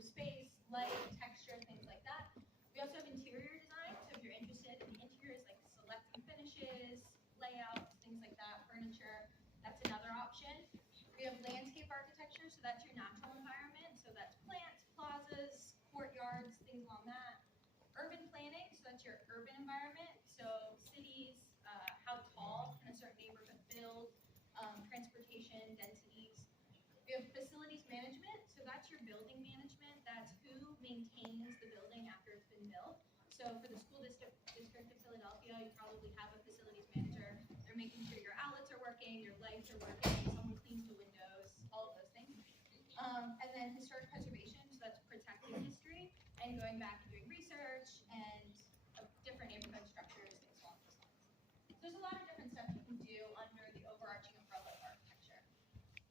through space, light, texture, things like that. We also have interior design, so if you're interested in the interiors, like selecting finishes, layouts, things like that, furniture, that's another option. We have landscape architecture, so that's your natural environment, so that's plants, plazas, courtyards, things along that. Urban planning, so that's your urban environment, so cities, how tall can a certain neighborhood build, transportation, densities. We have facilities management, so that's your building management. That's who maintains the building after it's been built. So for the district of Philadelphia, you probably have a facilities manager. They're making sure your outlets are working, your lights are working, someone cleans the windows, all of those things. And then historic preservation, so that's protecting history and going back and doing research and different neighborhood structures, things along those lines. So there's a lot of different stuff you can do under the overarching umbrella of architecture.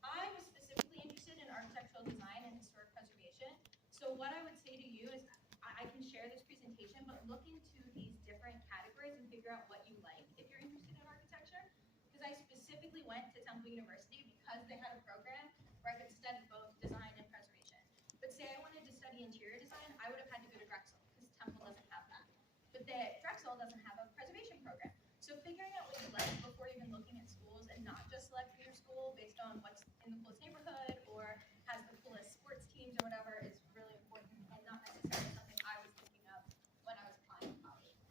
I was specifically interested in architectural design and historic preservation. So what I would say to you is I can share this presentation, but look into these different categories and figure out what you like if you're interested in architecture. Because I specifically went to Temple University because they had a program where I could study both design and preservation. But say I wanted to study interior design, I would have had to go to Drexel because Temple doesn't have that. But Drexel doesn't have a preservation program. So figuring out what you like before even looking at schools and not just selecting your school based on what's in the coolest neighborhood or has the coolest sports teams or whatever is really important and not necessarily something I was thinking of when I was applying to college.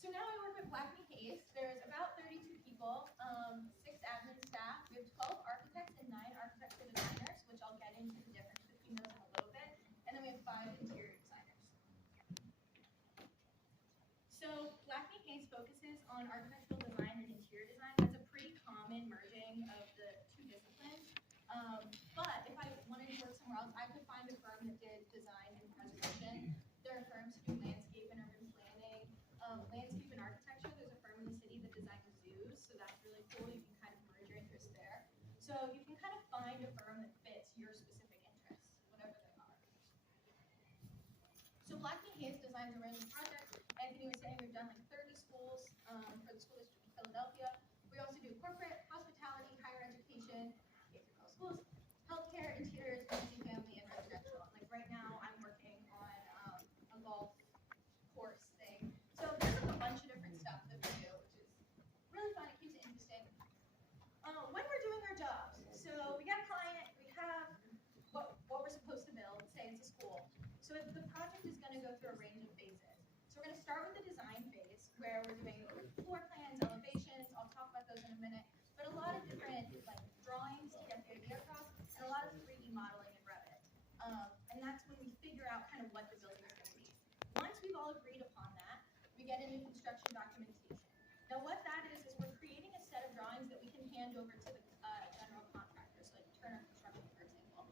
So now I work with Black & Hayes. There's about 32 people, 6 admin staff. We have 12 architects and 9 architectural designers, which I'll get into the difference between those in a little bit. And then we have 5 interior designers. So Black & Hayes focuses on architectural design and interior design. That's a pretty common merging of the 2 disciplines. But if I wanted to work somewhere else, I could find a firm that did design and preservation. There are firms who do landscape and urban planning. Landscape and architecture, there's a firm in the city that designs zoos, so that's really cool. You can kind of merge your interests there. So you can kind of find a firm that fits your specific interests, whatever they are. So Black & Hayes designs a range of projects. Anthony was saying we've done like 30 schools for the school district of Philadelphia. We also do corporate, hospitality, higher education, K-12 schools, healthcare, interiors, multifamily, and residential. Like right now, I'm working on a golf course thing. So there's like a bunch of different stuff that we do, which is really fun. It keeps it interesting. When we're doing our jobs, so we got a client, we have what we're supposed to build, say it's a school. So the project is going to go through a range of phases. So we're going to start with the design phase, where we're doing floor plans, elevations. I'll talk about those in a minute. But a lot of different like drawings to get the idea across, and a lot of 3D modeling in Revit. And that's when we figure out kind of what the building is going to be. Once we've all agreed upon that, we get into construction documentation. Now what that is we're creating a set of drawings that we can hand over to the general contractors, like Turner Construction, for example.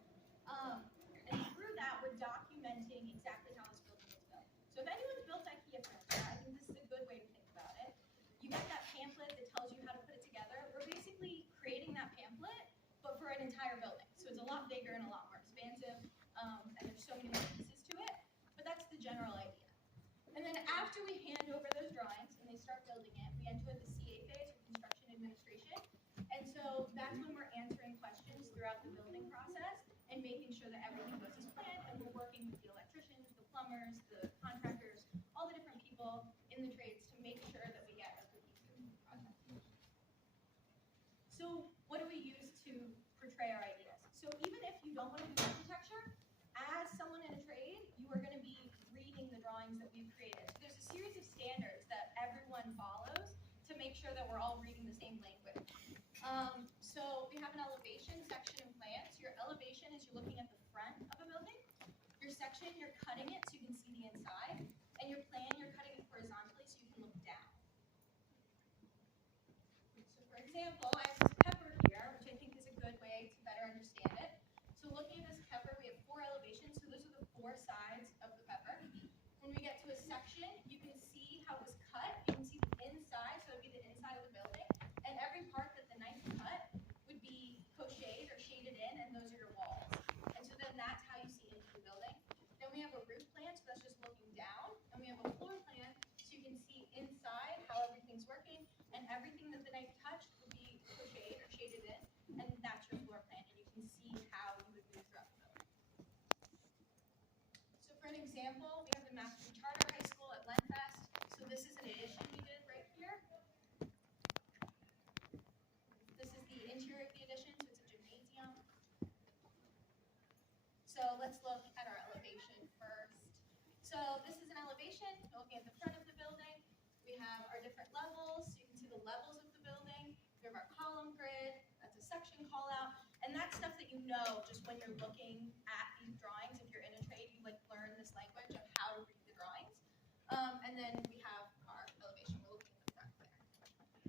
And through that, we're documenting exactly how this building is built. So if anyone's built IKEA furniture, I think this is a good way to think about it. You get that pamphlet that tells you how to put it together. We're basically creating that pamphlet, but for an entire building. So it's a lot bigger and a lot more expansive, and there's so many more pieces to it, but that's the general idea. And then after we hand over those drawings and they start building it, we enter the CA phase, or construction administration. And so that's when we're answering questions throughout the building process and making sure that everything goes as planned, and we're working with the electricians, the plumbers, the contractors, all the different people in the trades to make sure that we get a cohesive project. So what do we use to portray our ideas? So even if you don't want to do architecture, as someone in a trade, you are going to be reading the drawings that we've created. So there's a series of standards that everyone follows to make sure that we're all reading the same language. So we have an elevation, section, and plan. So your elevation is you're looking at the front of a building. Your section, you're cutting it so you can see the inside. And your plan, you're cutting it horizontally so you can look down. So for example, I have this pepper here, which I think is a good way to better understand it. So looking at this pepper, we have 4 elevations. So those are the 4 sides of the pepper. When we get to a section, you can see how it was cut. You can see the inside, so it would be the inside of the building. And every part that the knife cut would be crocheted or shaded in, and those are your walls. And so then that's how you see into the building. Then we have a roof plan, so that's just looking down. And we have a floor plan, so you can see inside how everything's working. And everything that the knife touched would be For an example, we have the Masters Charter High School at Lenfest. So this is an addition we did right here. This is the interior of the addition, so it's a gymnasium. So let's look at our elevation first. So this is an elevation, looking at the front of the building. We have our different levels. You can see the levels of the building. We have our column grid. That's a section call out. And that's stuff that you know just when you're looking at these drawings. If you're in a trade, you like learn this language of how to read the drawings. And then we have our elevation. We're looking at the front there.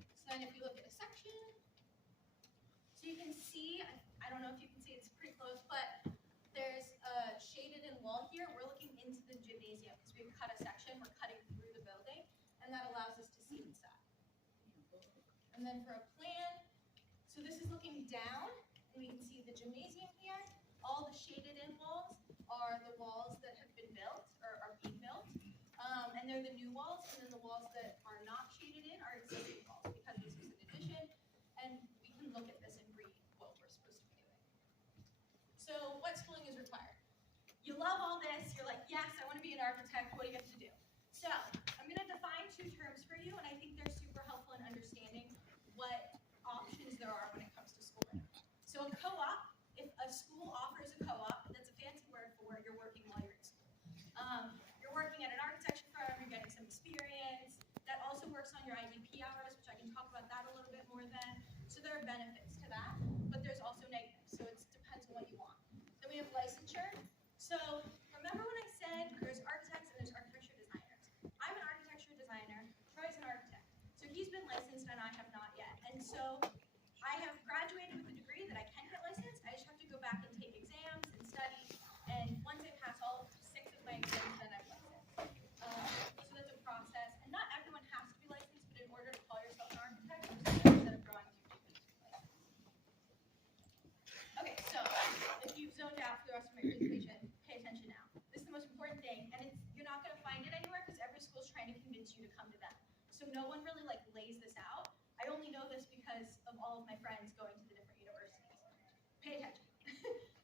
So then if you look at a section, so you can see, I don't know if you can see, it's pretty close, but there's a shaded in wall here. We're looking into the gymnasium because we've cut a section. We're cutting through the building, and that allows us to see inside. And then for a plan, so this is looking down, and we can see the gymnasium here. All the shaded in walls are the walls that have been built or are being built. And they're the new walls, and then the walls that are not shaded in are existing walls because this is an addition, and we can look at this and read what we're supposed to be doing. So what schooling is required? You love all this, you're like, yes, I want to be an architect, what do you have to do? So I'm going to define two terms for you, and I think they're super helpful in understanding what options there are when it comes to schooling. So a co-op, if a school offers a co-op, that's a fancy word for where you're working while you're in school. You're working at an architecture firm, you're getting some experience. That also works on your IDP hours, which I can talk about that a little bit more then. So there are benefits to that, but there's also negatives. So it depends on what you want. Then we have licensure. So remember when I said there's architects and there's architecture designers? I'm an architecture designer. Troy's an architect. So he's been licensed and I have not yet. And so I have graduated with a degree that I can get licensed. I just have to go back and take exams and study. And once I pass all 6 of my exams, then I'm licensed. So that's a process. And not everyone has to be licensed, but in order to call yourself an architect, instead of drawings, you do need to be licensed. Okay, so if you've zoned out for the rest of my presentation, pay attention now. This is the most important thing, and you're not going to find it anywhere because every school is trying to convince you to come to them. So no one really lays this out. I only know this because of all of my friends going to the different universities. Pay attention.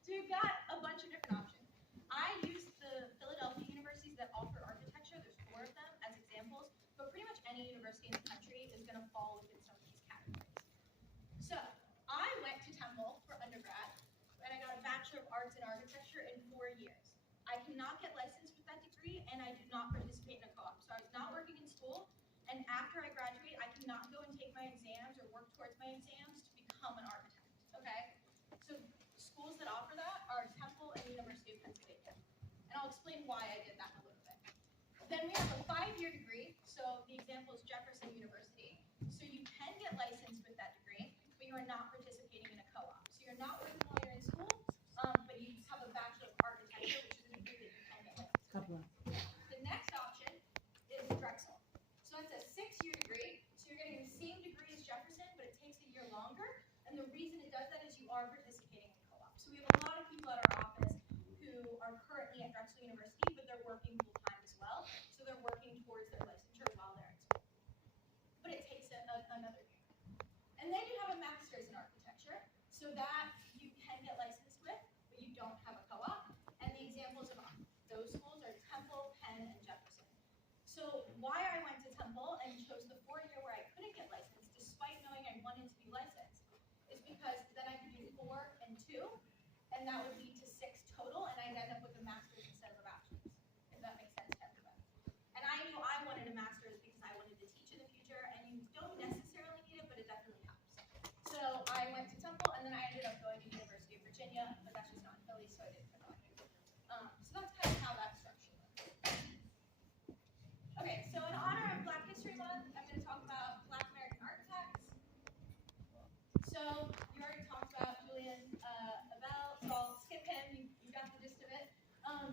So you've got a bunch of different options. I use the Philadelphia universities that offer architecture. There's 4 of them as examples, but pretty much any university in the country is going to fall within some of these categories. So I went to Temple for undergrad, and I got a Bachelor of Arts in Architecture in 4 years. I cannot get licensed with that degree, and I did not participate in a co-op. So I was not working in school, and after I graduate, I cannot go and take my exams or work towards my exams to become an architect, okay? So schools that offer that are Temple and University of Pennsylvania. And I'll explain why I did that in a little bit. Then we have a 5-year degree. So the example is Jefferson University. So you can get licensed with that degree, but you are not participating in a co-op. So you're not working while you're in school, but you have a Bachelor of Architecture, which is a degree that you can get licensed with. The next option is Drexel. So that's a 6-year degree. So you're getting the same degree as Jefferson, but it takes a year longer. And the reason it does that is you are participating in co-op. So we have a lot of people at our office who are currently at Drexel University, but they're working full-time as well. So they're working towards their licensure while they're in school. But it takes another year. And then you have a master's in architecture. So that you can get licensed with, but you don't have a co-op. And the examples of those schools are Temple, Penn, and Jefferson. So why I went to Temple and chose the 4-year where I couldn't get licensed, despite knowing I wanted to be licensed, is because then I could do 4 and 2, and that would lead to 6 total, and I'd end up with a master's instead of a bachelor's, if that makes sense to everybody. And I knew I wanted a master's because I wanted to teach in the future, and you don't necessarily need it, but it definitely helps. So I went to Temple, and then I ended up going to the University of Virginia, but that's just not in Philly, so I didn't go there. So that's kind of how that structure looks. Okay, so in honor of Black History Month, I'm going to talk about Black American architects. So you already talked about Julian Abel, so I'll skip him. You got the gist of it.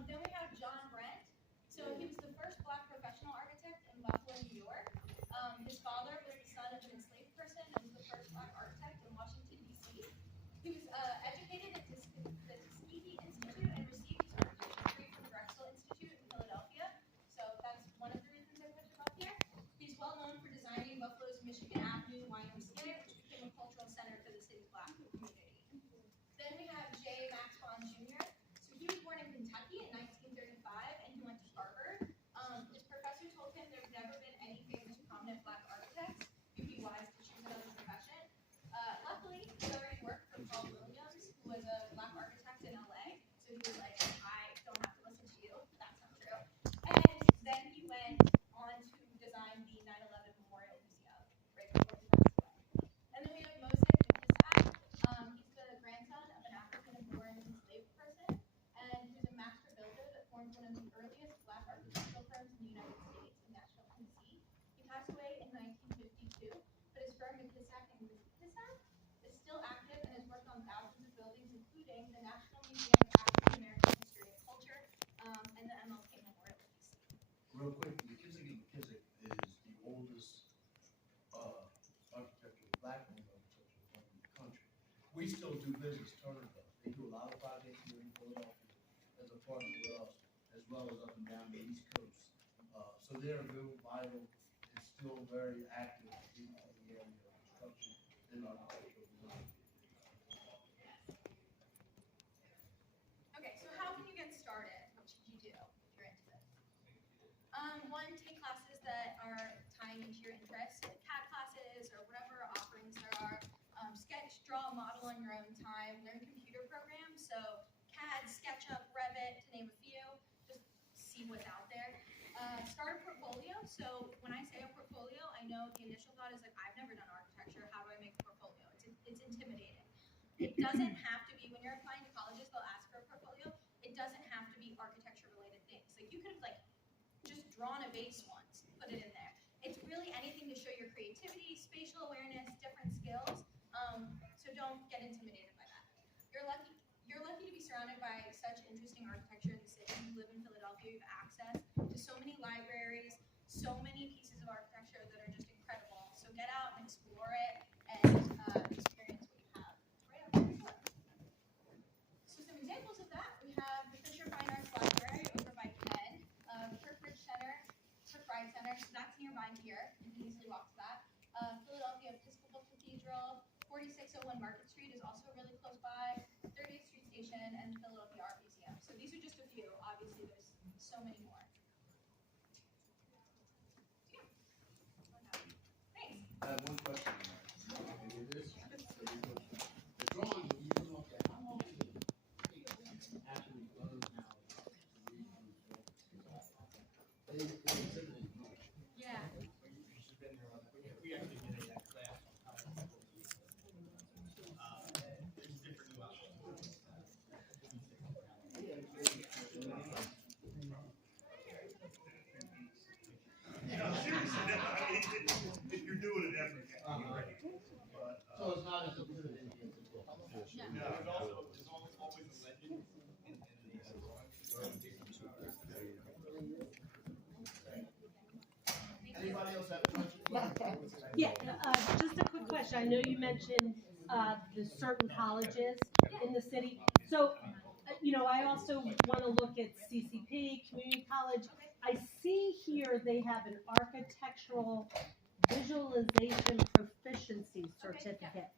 Then we have John Brent. So he was the first Black professional architect in Buffalo, New York. His father was the son of an enslaved person and was the first Black architect in Washington, D.C. He was educated at the Tuskegee Institute and received his architecture degree from Drexel Institute in Philadelphia. So that's one of the reasons I put him up here. He's well known for designing Buffalo's Michigan Avenue YMCA, which became a cultural center for the city's Black community. Then we have J. Max Bond Jr. So he was born in Kentucky in 1935, and he real quick, McKissick is the oldest, architectural, black-owned architectural firm in the country. We still do business, Turner does. They do a lot of projects here in Philadelphia as a partner with us, as well as up and down the East Coast. So they're real vital and still very active in the area of construction and architectural design. Okay, so how can you get started? What should you do if you're into this? One, take classes that are tying into your interests, like CAD classes or whatever offerings there are. Sketch, draw, model on your own time. Learn computer programs, so CAD, SketchUp, Revit, to name a few. Just see what's out there. Start a portfolio. So when I say a portfolio, I know the initial thought is like, I've never done architecture. How do I make a portfolio? It's intimidating. It doesn't have to be, when you're applying to colleges, they'll ask for a portfolio. It doesn't have to be architecture related things. Like you could have like just drawn a vase once, put it in there. It's really anything to show your creativity, spatial awareness, different skills. So don't get intimidated by that. You're lucky to be surrounded by such interesting architecture in the city. You live in Philadelphia, you have access to so many libraries, so many pieces of architecture that are just incredible. So get out and explore it and experience what you have right up your door. So some examples of that, we have the Fisher Fine Arts Library over by Penn, Kirkridge Center, Kirkbride Center, so that's nearby here. You can easily walk to that. Philadelphia Episcopal Cathedral, 4601 Market Street is also really close by, 30th Street Station, and Philadelphia Art Museum. So these are just a few. Obviously, there's so many more. Yeah. Thanks. I have one question. And it is, the drawing, when you come up there, how long does it take to actually learn how to read these drawings? It is intimidating, no? Yeah. She's been there on that. We actually did a class on how to there's different nuances. No, seriously, no, I mean, if you're doing it every day, right? But, So it's not as intimidating as it looks. no, There's always a legend in the drawing. Anybody else have a question? Yeah, just a quick question. I know you mentioned the certain colleges in the city. So, I also want to look at CCP, community college. I see here they have an architectural visualization proficiency certificate.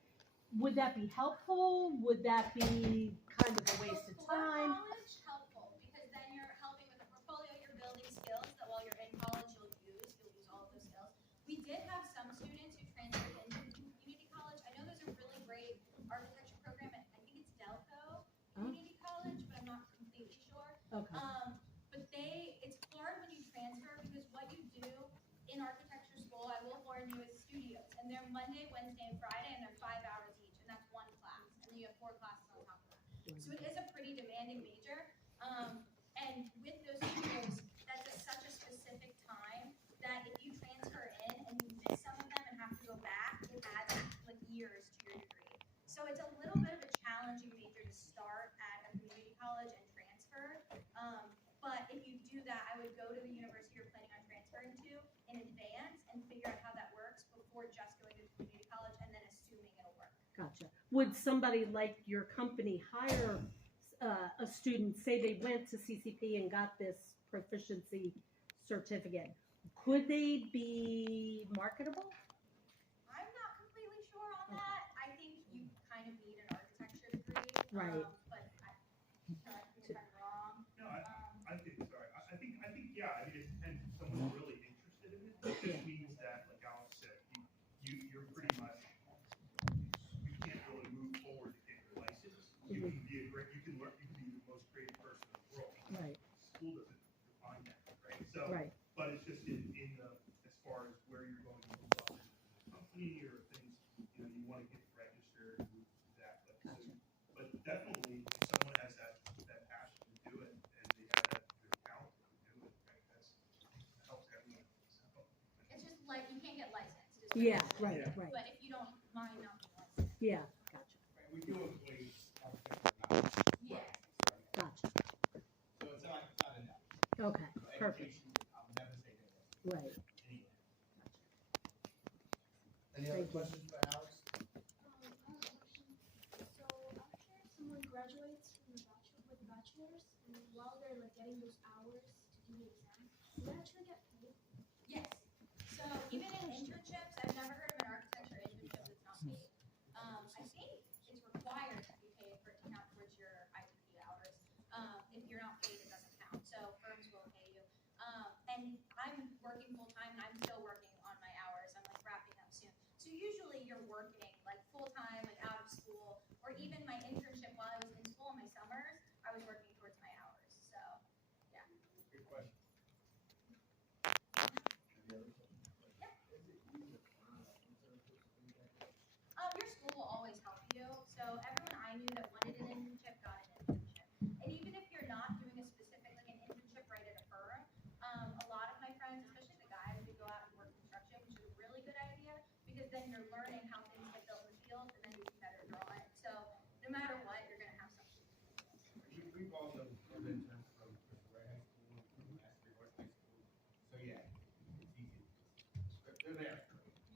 Would that be helpful? Would that be kind of a waste of For time? college, helpful, because then you're helping with the portfolio, you're building skills that while you're in college, you'll use all of those skills. We did have some students who transferred into community college. I know there's a really great architecture program at, I think it's Delco Community College, but I'm not completely sure. Okay. But it's hard when you transfer because what you do in architecture school, I will warn you, is studios. And they're Monday, Wednesday, and Friday, and they're 5 hours each, and that's one class. And then you have 4 classes on top of that. So it is a pretty demanding major. And with those studios, that's such a specific time that if you transfer in and you miss some of them and have to go back, it adds like years to your degree. So it's a little bit of a challenging major to start at a community college and transfer. But if you do that, I would go to the university you're planning on transferring to in advance and figure out how that works before just going to community college and then assuming it'll work. Gotcha. Would somebody like your company hire a student, say they went to CCP and got this proficiency certificate? Could they be marketable? I'm not completely sure on that. I think you kind of need an architecture degree. Right. But correct me if I'm wrong. no, I think, sorry, I think, yeah, I mean, it depends if someone's really interested in it. It just means that, like Alex said, you're pretty much, you can't really move forward to get your license. You can be you can be the most creative person in the world. Right. School doesn't define that, right? So, Right. but it's just in the, as far as where you're going to move up in the company or things, you want to get registered and move to that. But definitely, if someone has that passion to do it and they have that talent to do it, right, that helps everyone. So, It's just like you can't get licensed. is what Yeah, it is. right, Yeah. right. But if you don't mind not being licensed. Yeah, gotcha, Right, we do employ architecture knowledge. Yeah. gotcha. So it's not enough. Okay, So perfect. education, never say you're working like full-time, like out of school, or even my internship while I was in school in my summers, I was working towards my hours, so, yeah. Good question. Your school will always help you. So everyone I knew that wanted an internship got an internship. And even if you're not doing a specific, like an internship right at a firm, a lot of my friends, especially the guys, would go out and work construction, which is a really good idea because then you're learning how things get built in the field and then you can better draw it. So no matter what, you're gonna have something. We've also done interns from Christopher High School, from Asbury North High School. So yeah, it's easy. They're there.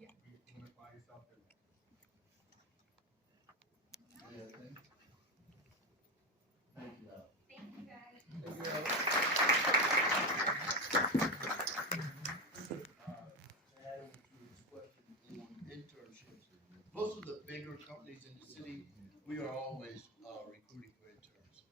Yeah. You want to apply yourself, they're there. Any other thing? Thank you, Al. Thank you, guys. Thank you, Al. Adding to this question on internships. Most of the bigger companies in the city, we are always recruiting for interns.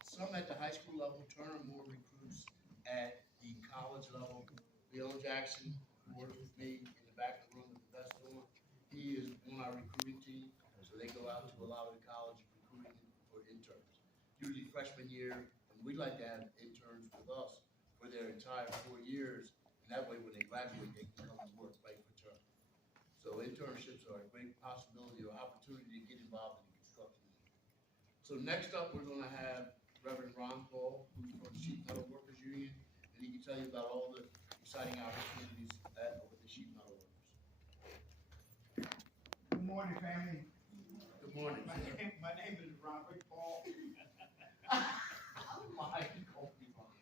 Some at the high school level, Turner more recruits at the college level. Bill Jackson, who works with me in the back of the room with the best one, he is on our recruiting team. So they go out to a lot of the college recruiting for interns. Usually freshman year, and we like to have interns with us for their entire 4 years. And that way, when they graduate, they can come and work right for Turner. So internships are a great possibility or opportunity to get involved in the construction industry. So next up, we're gonna have Reverend Ron Paul, who's from the Sheet Metal Workers Union, and he can tell you about all the exciting opportunities with the sheet metal workers. Good morning, family. Good morning, My sir. name is Robert Paul. Why you call me Ron?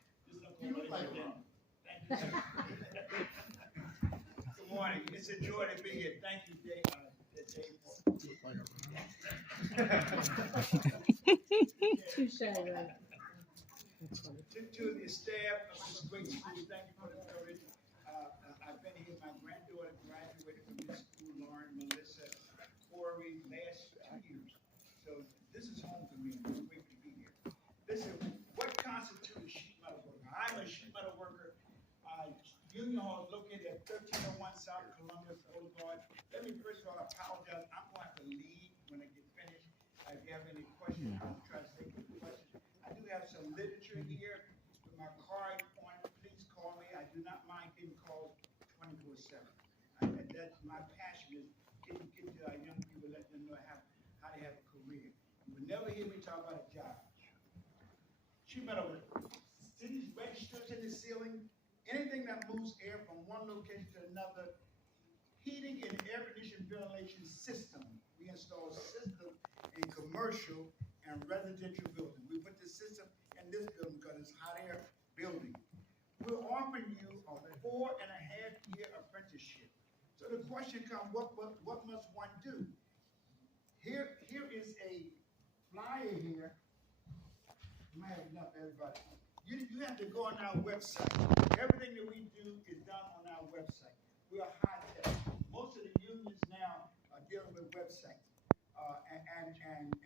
You look like Ron. Thank you, sir. Good morning. It's a joy to be here. Thank you, Dave. Touche, right? To the staff of this great school, thank you for the privilege. I've been here, my granddaughter graduated from this school, Lauren, Melissa, Corey, last 2 years. So this is home for me, I'm grateful to be here. Listen, what constitutes a sheet metal worker? I'm a sheet metal worker. Union Hall is located at 1301 South Columbus Boulevard. Let me first of all apologize, I'm going to have to leave when I get finished. If you have any questions, I'll try to take the questions. I do have some literature here with my card on it. Please call me. I do not mind getting calls 24/7. And that's my passion is getting young people, letting them know how to have a career. You will never hear me talk about a job. Sheet metal worker. Cities registers in the ceiling. Anything that moves air from one location to another. Heating and air conditioning ventilation system. We install systems in commercial and residential buildings. We put the system in this building because it's hot air building. We're offering you a 4.5-year apprenticeship. So the question comes, what must one do? Here is a flyer here. You might have enough, everybody. You have to go on our website. Everything that we do is done on our website. We are high tech. Most of the unions now are dealing with websites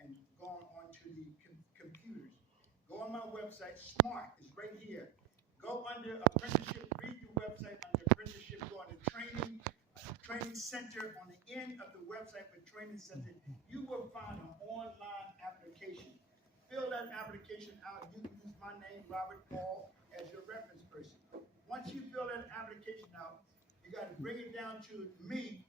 and going onto the computers. Go on my website. Smart is right here. Go under apprenticeship. Read the website under apprenticeship. Go under training center. On the end of the website for training center, you will find an online application. Fill that application out. You can use my name, Robert Paul, as your reference person. Once you fill that application out, you got to bring it down to me,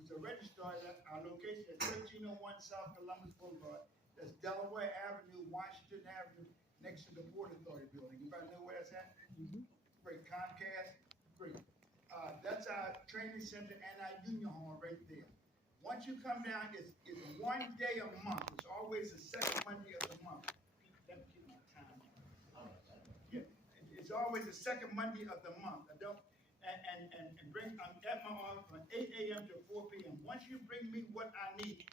who's a registrar at our location at 1301 South Columbus Boulevard. That's Delaware Avenue, Washington Avenue, next to the Port Authority building. Everybody know where that's at? Great. Comcast. Great. That's our training center and our union hall right there. Once you come down, it's 1 day a month. It's always the second Monday of the month. Let me keep my time. Yeah, it's always the second Monday of the month. I'm at my office from 8 a.m. to 4 p.m. Once you bring me what I need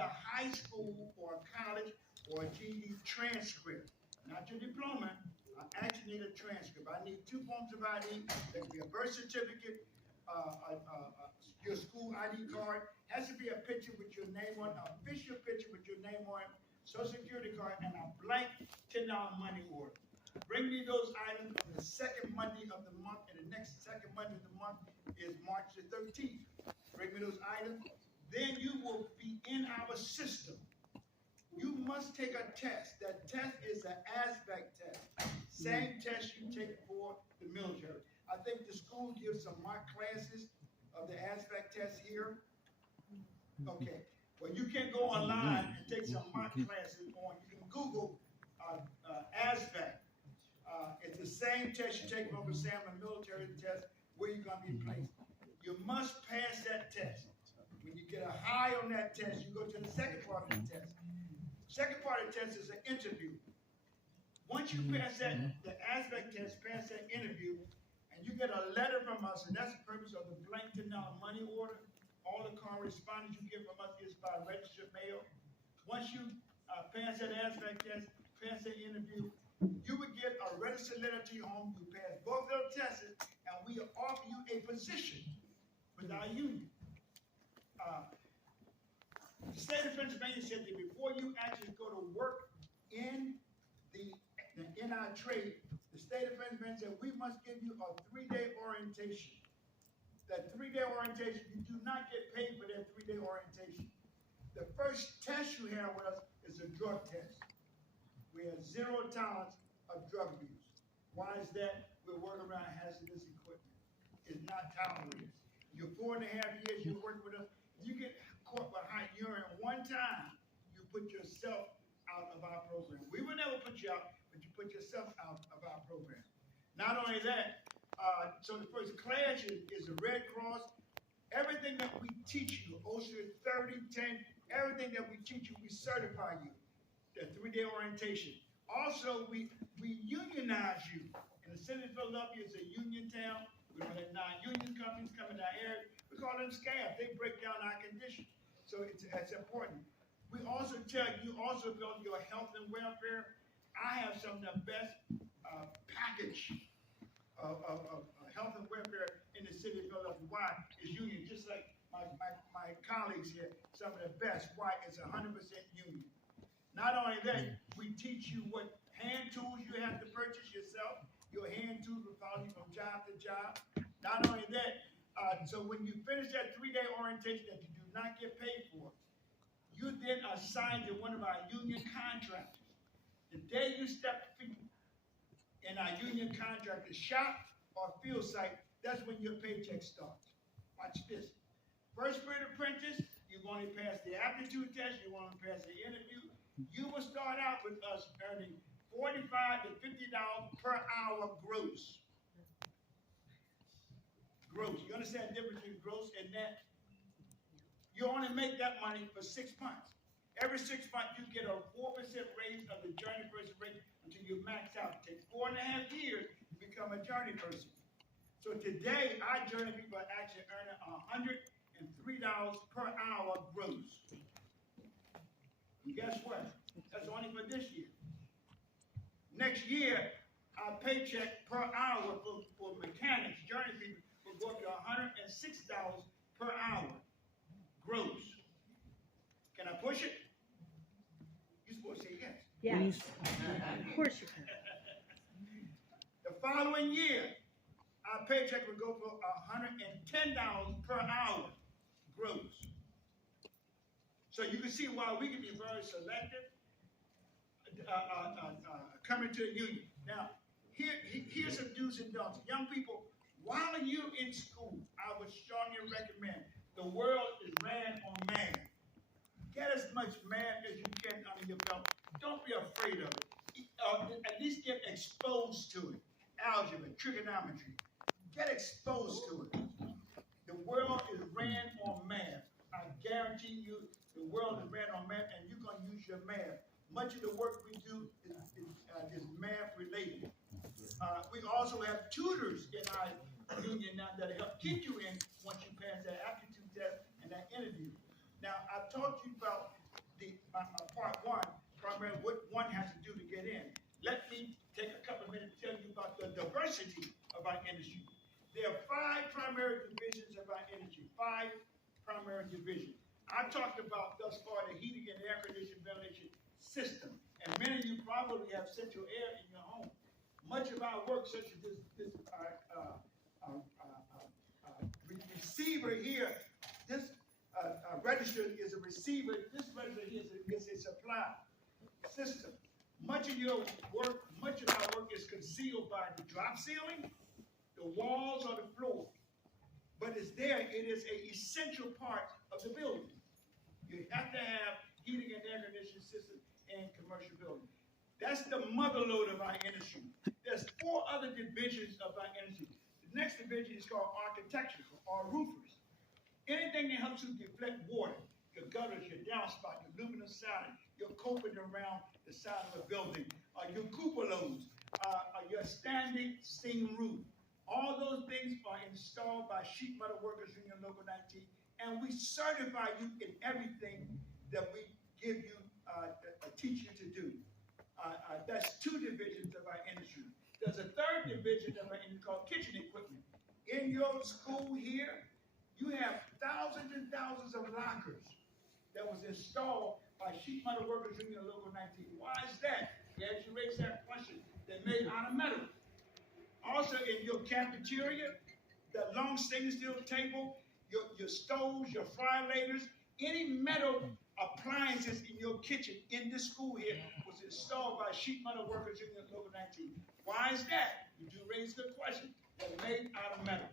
a high school or a college or a GED transcript, not your diploma. I actually need a transcript. I need 2 forms of ID. There can be a birth certificate, your school ID card. Has to be a picture with your name on, an official picture with your name on, Social Security card, and a blank $10 money order. Bring me those items on the second Monday of the month, and the next second Monday of the month is March the 13th. bring me those items, then you will be in our system. You must take a test. That test is an aspect test. Same test you take for the military. I think the school gives some mock classes of the aspect test here. Okay. Well, you can go online and take some mock classes on. You can Google aspect. It's the same test you take from the Salmon military test where you're going to be placed. You must pass that test. When you get a high on that test, you go to the second part of the test. Second part of the test is an interview. Once you pass that, the aspect test, pass that interview, and you get a letter from us, and that's the purpose of the blank $10 money order. All the correspondence you get from us is by registered mail. Once you pass that aspect test, pass that interview, you would get a registered letter to your home. You pass both those tests, and we offer you a position with our union. The state of Pennsylvania said that before you actually go to work in our trade, the state of Pennsylvania said we must give you a 3-day orientation. That 3-day orientation, you do not get paid for that 3-day orientation. The first test you have with us is a drug test. We have 0 tolerance of drug abuse. Why is that? We're working around hazardous equipment. It's not tolerated. You're 4.5 years, you work with us. If you get caught with high urine one time, you put yourself out of our program. We will never put you out, but you put yourself out of our program. Not only that, so the first class is the Red Cross. Everything that we teach you, OSHA 30, 10, everything that we teach you, we certify you. The 3-day orientation. Also, we unionize you. And the city of Philadelphia is a union town. We don't have non-union companies coming to our area. We call them scabs. They break down our condition. So it's important. We also tell you, also build your health and welfare. I have some of the best package of health and welfare in the city of Philadelphia. Why? It's union. Just like my colleagues here, some of the best. Why? It's 100% union. Not only that, we teach you what hand tools you have to purchase yourself. Your hand tools will follow you from job to job. Not only that, so when you finish that 3-day orientation that you do not get paid for, you then assigned to one of our union contractors. The day you step feet in our union contractor shop or field site, that's when your paycheck starts. Watch this. First grade apprentice, you want to pass the aptitude test, you want to pass the interview. You will start out with us earning $45 to $50 per hour gross. Gross. You understand the difference between gross and net? You only make that money for 6 months. Every 6 months, you get a 4% raise of the journey person rate until you max out. It takes 4.5 years to become a journey person. So today, our journey people are actually earning $103 per hour gross. And guess what? That's only for this year. Next year, our paycheck per hour for mechanics, journey people, will go up to $106 per hour gross. Can I push it? You're supposed to say yes. Yes. Of course you can. The following year, our paycheck would go for $110 per hour gross. So you can see why we can be very selective coming to the union. Now, here's some do's and don'ts. Young people, while you're in school, I would strongly recommend, the world is ran on math. Get as much math as you can under your belt. Don't be afraid of it. At least get exposed to it. Algebra, trigonometry. Get exposed to it. The world is ran on math. I guarantee you, the world is ran on math, and you're going to use your math. Much of the work we do is math related. We also have tutors in our union now that help keep you in once you pass that aptitude test and that interview. Now, I've talked to you about my part one, primarily what one has to do to get in. Let me take a couple of minutes to tell you about the diversity of our industry. There are 5 primary divisions of our industry, 5 primary divisions. I've talked about thus far the heating and air conditioning ventilation system, and many of you probably have central air in your home. Much of our work, such as this receiver here, this register is a receiver. This register is a supply system. Much of your work, much of our work is concealed by the drop ceiling, the walls, or the floor. But it's there. It is an essential part of the building. You have to have heating and air conditioning system in commercial buildings. That's the mother lode of our industry. There's 4 other divisions of our industry. The next division is called architecture or roofers. Anything that helps you deflect water, your gutters, your downspout, your aluminum siding, your coping around the side of a building, your cupolas, your standing seam roof. All those things are installed by Sheet Metal Workers Union Local 19, and we certify you in everything that we give you, teach you to do. That's 2 divisions of our industry. There's a 3rd division of our industry called kitchen equipment. In your school here, you have thousands and thousands of lockers that was installed by Sheet Metal Workers Union Local 19. Why is that? As you raise that question, they're made out of metal. Also in your cafeteria, the long stainless steel table, your stoves, your frylators, any metal appliances in your kitchen in this school here was installed by Sheet Metal Workers Union Local 19. Why is that? You do raise the question. They're made out of metal.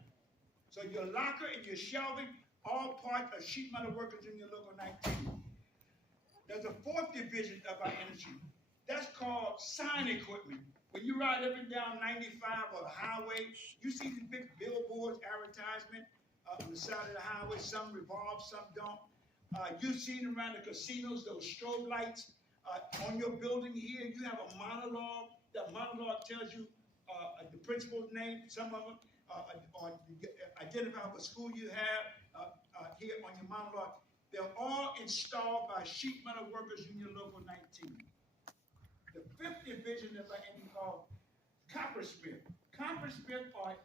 So your locker and your shelving, all part of Sheet Metal Workers Union Local 19. There's a 4th division of our industry. That's called sign equipment. When you ride up and down 95 or the highway, you see these big billboards, advertisement on the side of the highway. Some revolve, some don't. You've seen around the casinos, those strobe lights. On your building here, you have a monologue. That monologue tells you the principal's name, some of them, identify what school you have here on your monologue. They're all installed by Sheet Metal Workers Union Local 19. The 5th division of our industry called coppersmith. Coppersmith are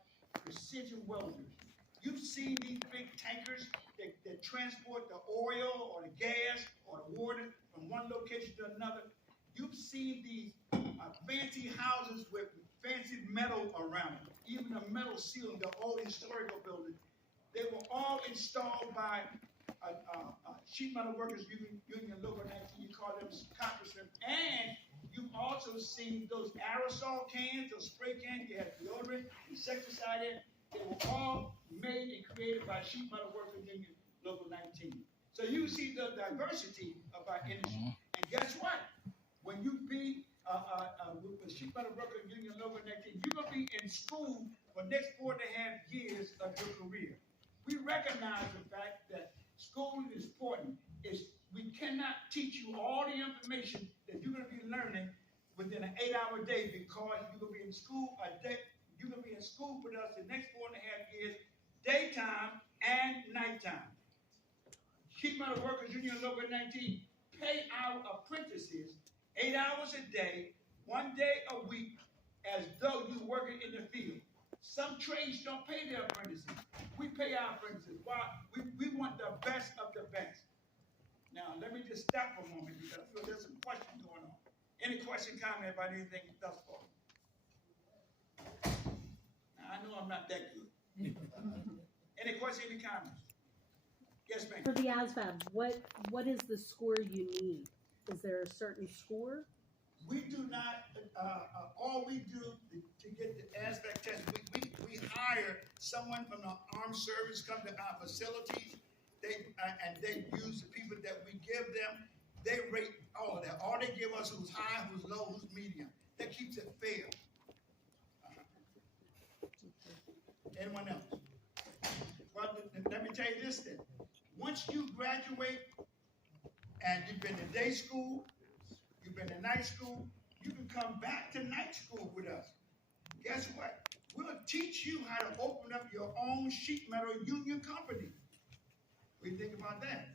precision welders. You've seen these big tankers that transport the oil or the gas or the water from one location to another. You've seen these fancy houses with fancy metal around it, even a metal ceiling, the old historical building. They were all installed by Sheet Metal Workers Union Local 19. You call them coppersmith. And you've also seen those aerosol cans, those spray cans. You had deodorant, insecticide in. They were all made and created by Sheet Metal Workers Union Local 19. So you see the diversity of our industry. And guess what? When you be with Sheet Metal Workers Union Local 19, you're going to be in school for the next 4.5 years of your career. We recognize the fact that school is important. We cannot teach you all the information that you're going to be learning within an 8-hour day because you're going to be in school a day. You're going to be in school with us the next 4.5 years, daytime and nighttime. Sheet Metal Workers Union Local 19 pay our apprentices 8 hours a day, 1 day a week, as though you're working in the field. Some trades don't pay their apprentices. We pay our apprentices. Why? We want the best of the best. Now, let me just stop for a moment because I feel there's some questions going on. Any question, comment about anything thus far? Now, I know I'm not that good. Any question, any comments? Yes, ma'am. For the ASVAB, what is the score you need? Is there a certain score? We do not, all we do to get the ASVAB test, we hire someone from the armed service, come to our facilities, and they use the people that we give them. They rate all of that. All they give us who's high, who's low, who's medium. That keeps it fair. Anyone else? Well, let me tell you this then. Once you graduate and you've been to day school, you've been to night school, you can come back to night school with us. Guess what? We'll teach you how to open up your own sheet metal union company. What do you think about that?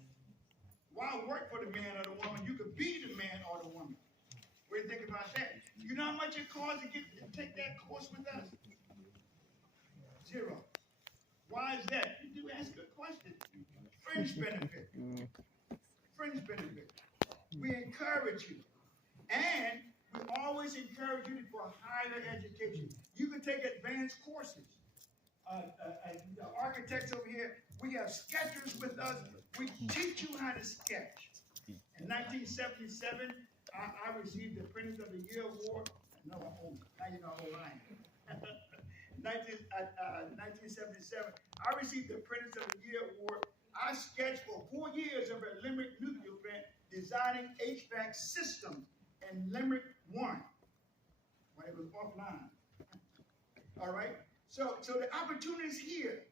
Why work for the man or the woman? You could be the man or the woman. What do you think about that? You know how much it costs to take that course with us? 0. Why is that? You do ask a question. Fringe benefit. Fringe benefit. We encourage you. And we always encourage you for higher education. You can take advanced courses. The architects over here, We have sketchers with us. We teach you how to sketch. In 1977, I received the Printers of the Year Award. No, I'm old. Now you know how old I am. 1977, I received the Printers of the Year Award. I sketched for 4 years of a Limerick nuclear plant designing HVAC systems in Limerick 1 when it was offline. All right? So the opportunity is here.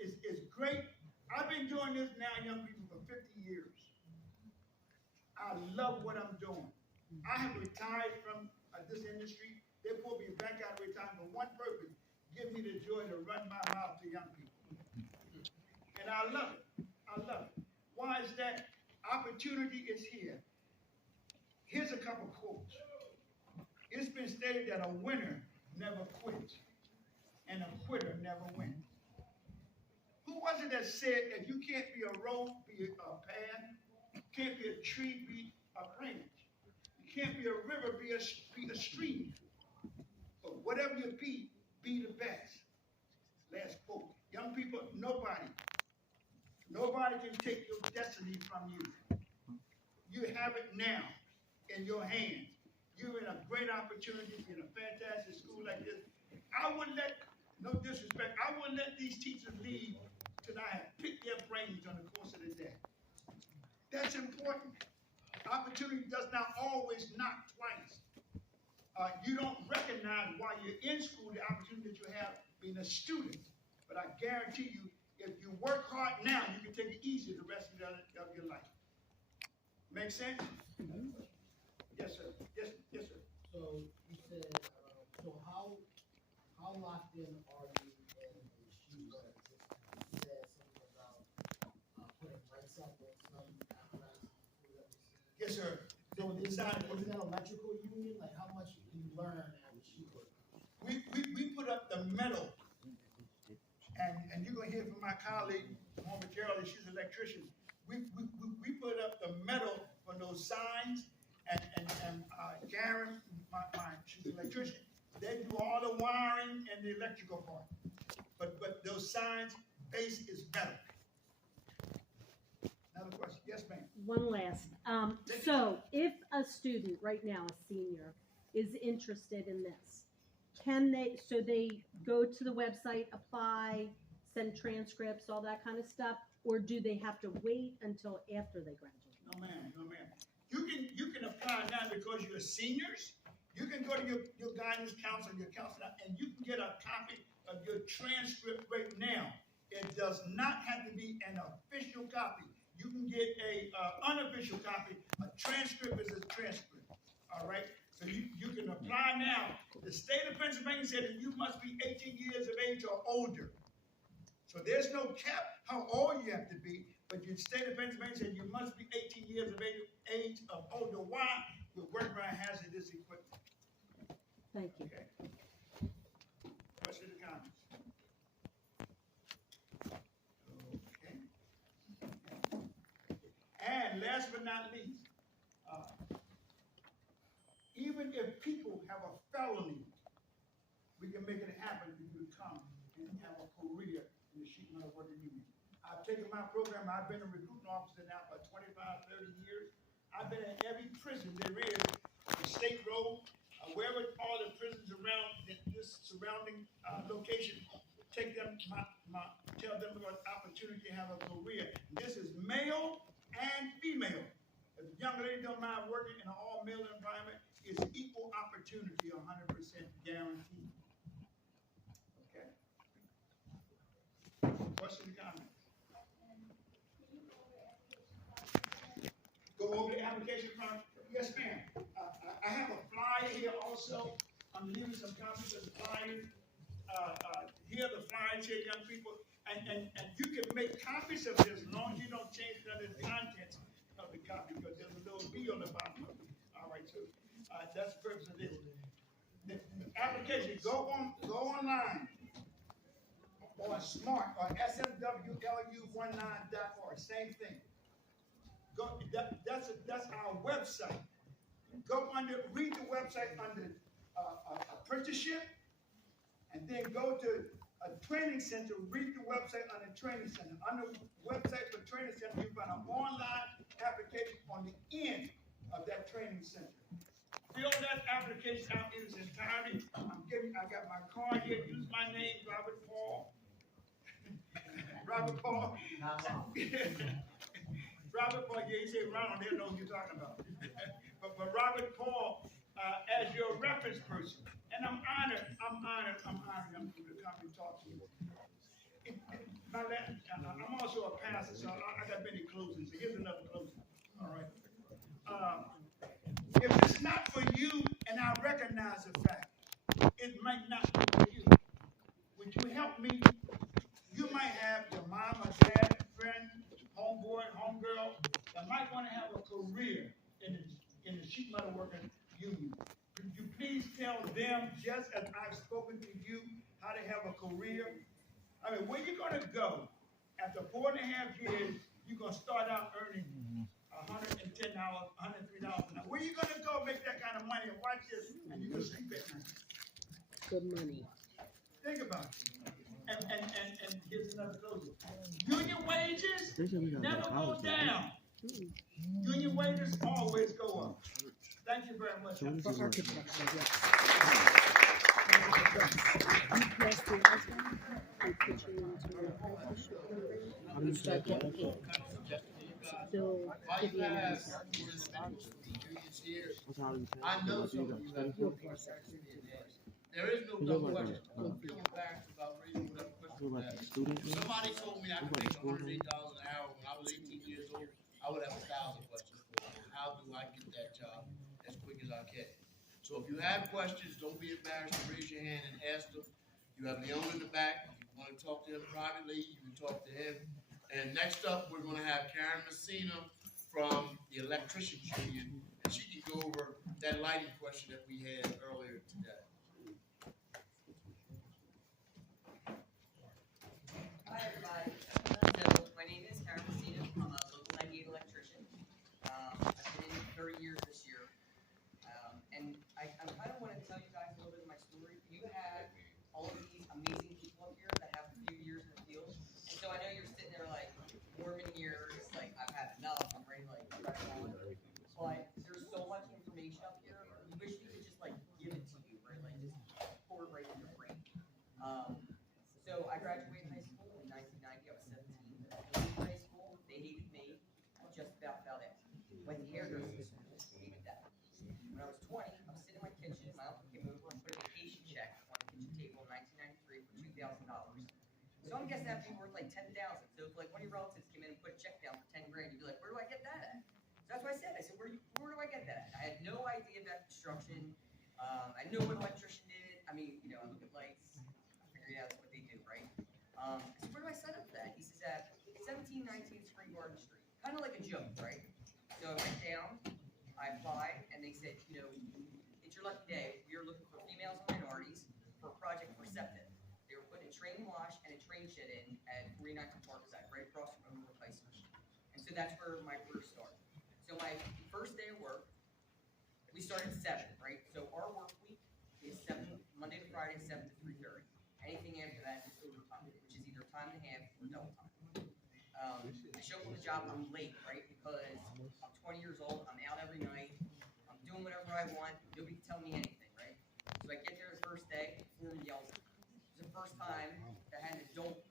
It's great. I've been doing this now, young people, for 50 years. I love what I'm doing. I have retired from this industry. They pulled me back out of retirement for one purpose, give me the joy to run my mouth to young people. And I love it. I love it. Why is that? Opportunity is here. Here's a couple quotes. It's been stated that a winner never quits, and a quitter never wins. Who was it that said that you can't be a road, be a path, you can't be a tree, be a branch, you can't be a river, be a stream, but whatever you be the best. Last quote. Young people, nobody can take your destiny from you. You have it now in your hands. You're in a great opportunity in a fantastic school like this. I wouldn't let, no disrespect, I wouldn't let these teachers leave till I have picked their brains on the course of the day. That's important. Opportunity does not always knock twice. You don't recognize while you're in school the opportunity that you have being a student. But I guarantee you, if you work hard now, you can take it easy the rest of your life. Make sense? Yes, sir. Yes, sir. So you said, so how locked in are you in the shoe wear system? You said something about putting lights up with some apparatus. Yes, sir. So is that electrical union? Like how much do you learn as a shoe worker? We put up the metal, and you're gonna hear from my colleague momentarily. She's an electrician. We put up the metal for those signs, and Karen, she's an electrician. They do all the wiring and the electrical part. But those signs, base is metal. Another question. Yes, ma'am. One last. So if a student right now, a senior, is interested in this, so they go to the website, apply, send transcripts, all that kind of stuff, or do they have to wait until after they graduate? No, ma'am. No, ma'am. You can apply now because you're seniors. You can go to your guidance counselor, your counselor, and you can get a copy of your transcript right now. It does not have to be an official copy. You can get a unofficial copy. A transcript is a transcript. All right? So you can apply now. The state of Pennsylvania said that you must be 18 years of age or older. So there's no cap how old you have to be, but the state of Pennsylvania said you must be 18 years of age or older. Why? We work around hazardous equipment. Thank you. Okay. Questions or comments? Okay. And last but not least, even if people have a felony, we can make it happen if you come and have a career in the sheet metal worker union. I've taken my program, I've been a recruiting officer now for 25, 30 years. I've been in every prison there is, the state road, wherever all the prisons around this surrounding location, take them, tell them about the opportunity to have a career. This is male and female. If a young lady don't mind working in an all-male environment, it's equal opportunity, 100% guaranteed. Okay? Questions, comments? Go over the application form. Yes, ma'am. I have a flyer here also. I'm leaving some copies of the flyers. Here are the flyers here, young people. And you can make copies of this as long as you don't change none of the contents of the copy because there's a little B on the bottom of it. All right, so that's the purpose of this. The application, go online or smart or smwlu19.org, same thing. That's our website. Read the website under apprenticeship, and then go to a training center, read the website on the training center. On the website for training center, you find an online application on the end of that training center. Fill that application out in its entirety. I got my card here, use my name, Robert Paul. Robert Paul. Robert Paul, yeah, you say Ronald, they don't know what you're talking about. but Robert Paul as your reference person. And I'm honored I'm through the company talk to you. I'm also a pastor, so I got many closings. So here's another closing. All right. If it's not for you, and I recognize the fact, it might not be for you. Would you help me? You might have your mom or dad, friend, homeboy, homegirl that might want to have a career in the sheet metal working union. Could you please tell them, just as I've spoken to you, how to have a career? I mean, where you gonna go after 4.5 years? You're gonna start out earning $110, $103 an hour. Where you gonna go make that kind of money? And watch this, and you're gonna sleep at night. Good money. Think about it. And here's another closing. Union wages never go down. Union wages always go up. Thank you very much. For architecture, yes. You put you into an apprenticeship program, you start getting paid. They'll give you an answer. I know some of you have You'll pass it. There is no dumb question. Don't feel embarrassed about raising whatever question you ask. Somebody told me I could make $108 an hour when I was 18 years old. I would have 1,000 questions for them. How do I get that job as quick as I can? So if you have questions, don't be embarrassed to raise your hand and ask them. You have Leon in the back. If you want to talk to him privately, you can talk to him. And next up, we're going to have Karen Messina from the Electricians Union, and she can go over that lighting question that we had earlier today. Hi, everybody. So, my name is Karen Messina. I'm a local 98 electrician. I've been in 30 years this year. And I kind of want to tell you guys a little bit of my story. You have all of these amazing people up here that have a few years in the field. And so I know you're sitting there like, warming ears, like, I've had enough, I'm ready to like, press on. But there's so much information up here. You wish we could just like give it to you, right? Like just pour it right in your brain. So I graduated high school in 1990. I was 17. I hated high school. They hated me. I just about fell out. Went to hairdressing school. Hated that. When I was 20, I was sitting in my kitchen. My uncle came over and put a vacation check on the kitchen table in 1993 for $2,000. So I'm guessing that'd be worth like 10,000. So if like one of your relatives came in and put a check down for 10 grand, you'd be like, where do I get that at? So that's what I said. I said, where do I get that at? I had no idea about construction. I know what an electrician did. I mean, you know, I look at lights. I figured out that's what they do, right? I said, where do I sign up for that? He says at 1719 Spring Garden Street. Kind of like a joke, right? So I went down, I applied, and they said, you know, it's your lucky day. We are looking for females and minorities for a project for septic. They were putting a train wash and a train shed in at 49 Parkside, right across from Overlook High School. And so that's where my career started. So my first day of work, we started at 7, right? So our work week is 7, Monday to Friday, 7 to 3:30. Anything after that is overtime, which is either time and a half or double time. I show up on the job, I'm late, right? Because I'm 20 years old, I'm out every night, I'm doing whatever I want, nobody can tell me anything, right? So I get there the first day, foreman yells at me. It was the first time that I had an adult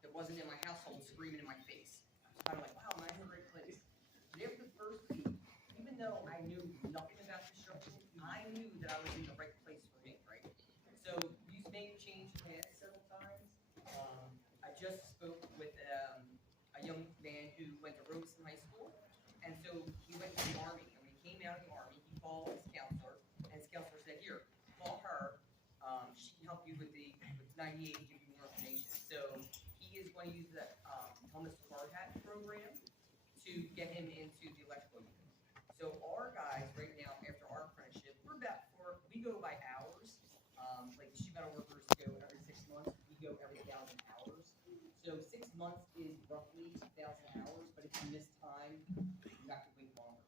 that wasn't in my household screaming in my face. I was kind of like, wow, am I in the right place? But after the first week, even though I knew nothing about construction, I knew that I was in the right place for me, right? So you've made change plans several times. I just spoke with a young man who went to Robeson High School, and so he went to the Army. And when he came out of the Army, he called his counselor, and his counselor said, here, call her. She can help you with 98 and give you more information. So he is going to use the Helmets to Hard Hat program to get him into the electrical unit. So our guys right now, after our apprenticeship, we go by hours. Like the sheet metal workers go every 6 months. We go every 1,000 hours. So 6 months is roughly 2,000 hours, but if you miss time, you have to wait longer.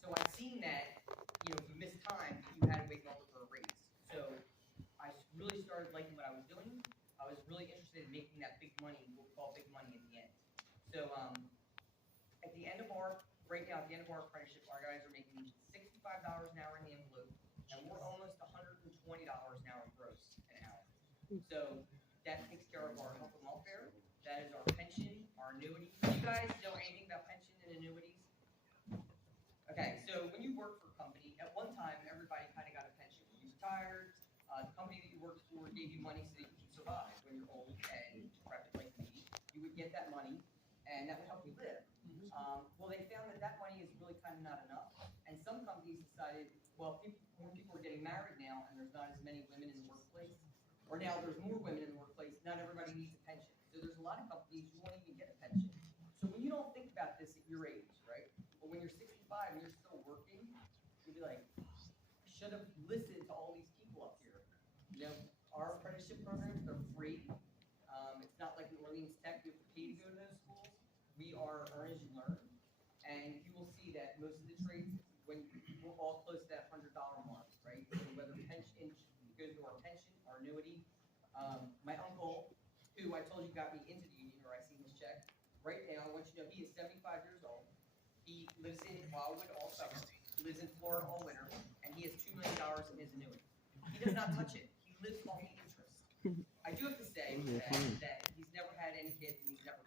So I've seen that, you know, if you miss time, you had to wait longer for a raise. So I really started liking what I was doing. I was really So, at the end of right now, at the end of our apprenticeship, our guys are making $65 an hour in the envelope, and we're almost $120 an hour gross an hour. So, that takes care of our health and welfare, that is our pension, our annuities. Do you guys know anything about pension and annuities? Okay, so when you work for a company, at one time, everybody kind of got a pension. When you retired, the company that you worked for gave you money so that you could survive when you're old and decrepit like me. You would get that money, and that would help you live. Well, they found that that money is really kind of not enough, and some companies decided, well, more people are getting married now, and there's not as many women in the workplace, or now there's more women in the workplace, not everybody needs a pension. So there's a lot of companies who won't even get a pension. So when you don't think about this at your age, right? But when you're 65 and you're still working, you'll be like, I should have listened to all these people up here. You know, our apprenticeship programs, they're free. It's not like in Orleans Tech, you have to pay to go to those schools. We are earn as you learn. And you will see that most of the trades, when we're all close to that $100 mark, right? So whether pension, it goes to our pension, our annuity. My uncle, who I told you got me into the union, or I see his check, right now, I want you to know, he is 75 years old. He lives in Wildwood all summer, lives in Florida all winter, and he has $2 million in his annuity. He does not touch it. He lives off the interest. I do have to say that he's never had any kids and he's never